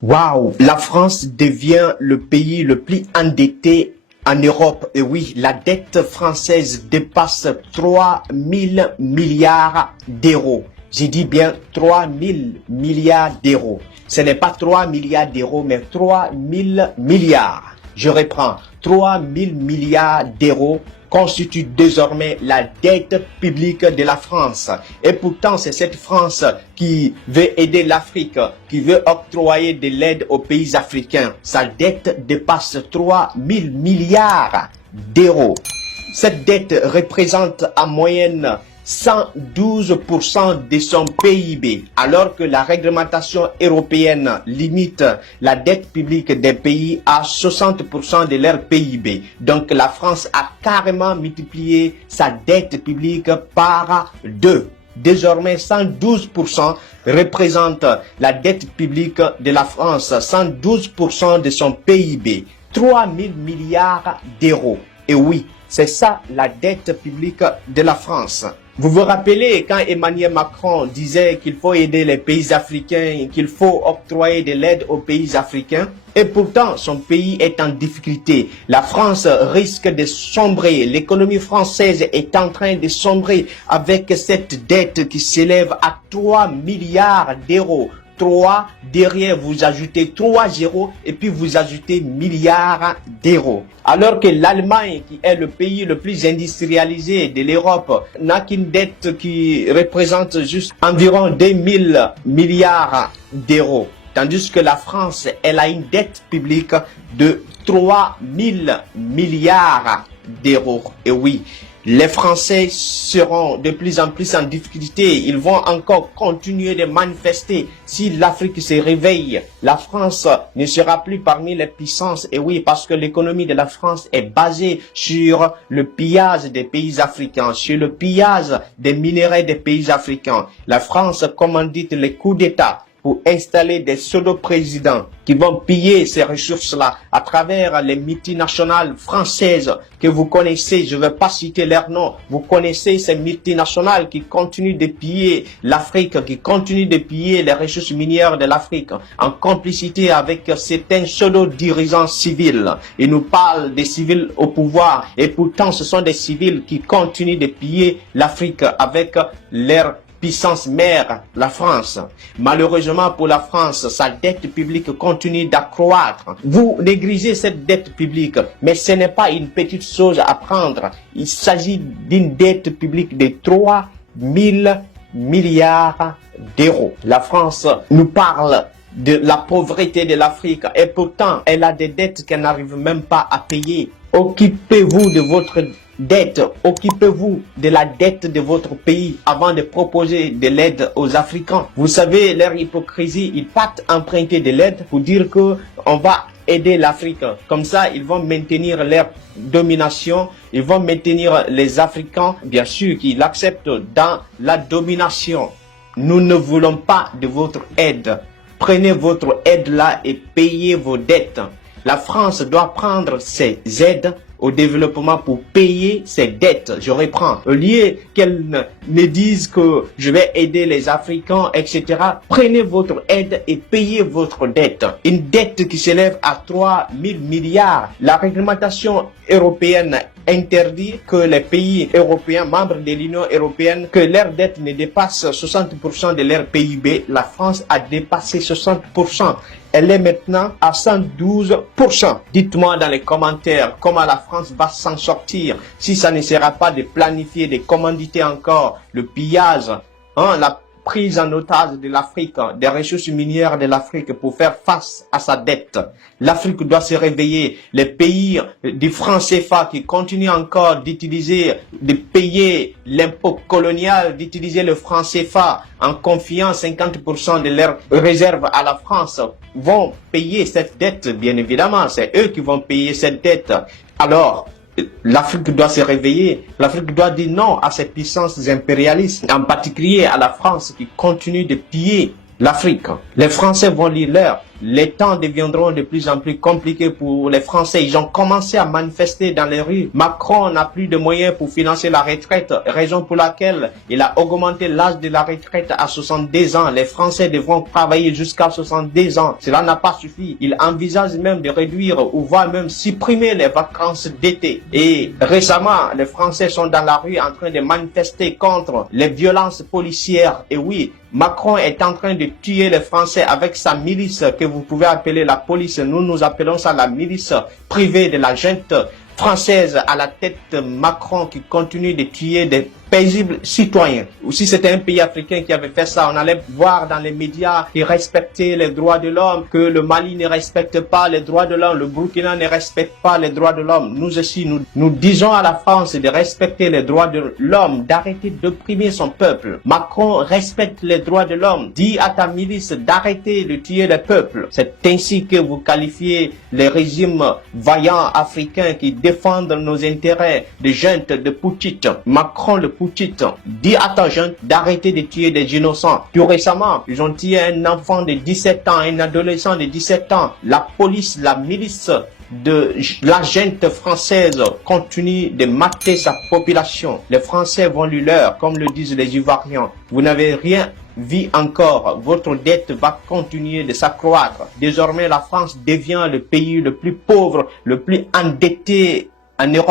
Waouh, la France devient le pays le plus endetté en Europe. Et oui, la dette française dépasse 3 000 milliards d'euros. J'ai dit bien 3 000 milliards d'euros. Ce n'est pas 3 milliards d'euros, mais 3 000 milliards. Je reprends, 3 000 milliards d'euros constitue désormais la dette publique de la France. Et pourtant, c'est cette France qui veut aider l'Afrique, qui veut octroyer de l'aide aux pays africains. Sa dette dépasse 3 000 milliards d'euros. Cette dette représente en moyenne 112% de son PIB, alors que la réglementation européenne limite la dette publique des pays à 60% de leur PIB. Donc la France a carrément multiplié sa dette publique par 2. Désormais, 112% représente la dette publique de la France, 112% de son PIB, 3 000 milliards d'euros. Et oui, c'est ça la dette publique de la France. Vous vous rappelez quand Emmanuel Macron disait qu'il faut aider les pays africains, qu'il faut octroyer de l'aide aux pays africains? Et pourtant, son pays est en difficulté. La France risque de sombrer. L'économie française est en train de sombrer avec cette dette qui s'élève à 3 milliards d'euros. 3, derrière vous ajoutez 3 zéros et puis vous ajoutez milliards d'euros. Alors que l'Allemagne, qui est le pays le plus industrialisé de l'Europe, n'a qu'une dette qui représente juste environ 2000 milliards d'euros. Tandis que la France, elle a une dette publique de 3000 milliards d'euros. Et oui, les Français seront de plus en plus en difficulté. Ils vont encore continuer de manifester. Si l'Afrique se réveille, la France ne sera plus parmi les puissances. Et oui, parce que l'économie de la France est basée sur le pillage des pays africains, sur le pillage des minerais des pays africains. La France commandite les coups d'État pour installer des pseudo-présidents qui vont piller ces ressources-là à travers les multinationales françaises que vous connaissez. Je ne vais pas citer leurs noms. Vous connaissez ces multinationales qui continuent de piller l'Afrique, qui continuent de piller les ressources minières de l'Afrique en complicité avec certains pseudo-dirigeants civils. Ils nous parlent des civils au pouvoir et pourtant ce sont des civils qui continuent de piller l'Afrique avec leur puissance mère, la France. Malheureusement pour la France, sa dette publique continue d'accroître. Vous négligez cette dette publique, mais ce n'est pas une petite chose à prendre. Il s'agit d'une dette publique de 3 000 milliards d'euros. La France nous parle de la pauvreté de l'Afrique et pourtant elle a des dettes qu'elle n'arrive même pas à payer. Occupez-vous de votre dette, occupez-vous de la dette de votre pays avant de proposer de l'aide aux Africains. Vous savez, leur hypocrisie, ils partent emprunter de l'aide pour dire que on va aider l'Afrique. Comme ça, ils vont maintenir leur domination, ils vont maintenir les Africains, bien sûr, qu'ils l'acceptent dans la domination. Nous ne voulons pas de votre aide. Prenez votre aide là et payez vos dettes. La France doit prendre ses aides au développement pour payer ses dettes. Je reprends. Au lieu qu'elles ne disent que je vais aider les Africains, etc. Prenez votre aide et payez votre dette. Une dette qui s'élève à 3 000 milliards. La réglementation européenne interdit que les pays européens, membres de l'Union européenne, que leur dette ne dépasse 60% de leur PIB. La France a dépassé 60%. Elle est maintenant à 112%. Dites-moi dans les commentaires comment la France va s'en sortir si ça ne sera pas de planifier, de commanditer encore le pillage, la prise en otage de l'Afrique, des ressources minières de l'Afrique pour faire face à sa dette. L'Afrique doit se réveiller. Les pays du franc CFA qui continuent encore d'utiliser, de payer l'impôt colonial, d'utiliser le franc CFA en confiant 50% de leurs réserves à la France, vont payer cette dette, bien évidemment. C'est eux qui vont payer cette dette. Alors, l'Afrique doit se réveiller. L'Afrique doit dire non à ces puissances impérialistes, en particulier à la France qui continue de piller l'Afrique. Les Français vont lire l'heure. les temps deviendront de plus en plus compliqués pour les Français. Ils ont commencé à manifester dans les rues. Macron n'a plus de moyens pour financer la retraite, raison pour laquelle il a augmenté l'âge de la retraite à 62 ans. Les Français devront travailler jusqu'à 62 ans. Cela n'a pas suffi. Il envisage même de réduire ou voire même supprimer les vacances d'été. Et récemment, les Français sont dans la rue en train de manifester contre les violences policières. Et oui, Macron est en train de tuer les Français avec sa milice que vous pouvez appeler la police. Nous appelons ça la milice privée de la junte française à la tête de Macron qui continue de tuer des paisibles citoyens. Ou si c'était un pays africain qui avait fait ça, on allait voir dans les médias qui respectaient les droits de l'homme, que le Mali ne respecte pas les droits de l'homme, le Burkina ne respecte pas les droits de l'homme. Nous aussi, nous disons à la France de respecter les droits de l'homme, d'arrêter d'opprimer son peuple. Macron respecte les droits de l'homme. Dis à ta milice d'arrêter de tuer le peuple. C'est ainsi que vous qualifiez les régimes vaillants africains qui défendent nos intérêts de junte, de putschistes. Macron le putschiste dit à ta junte d'arrêter de tuer des innocents. Tout récemment, ils ont tué un enfant de 17 ans, un adolescent de 17 ans. La police, la milice de la junte française continue de mater sa population. Les Français vont lui leur, comme le disent les Ivoiriens. Vous n'avez rien vu encore. Votre dette va continuer de s'accroître. Désormais, la France devient le pays le plus pauvre, le plus endetté en Europe.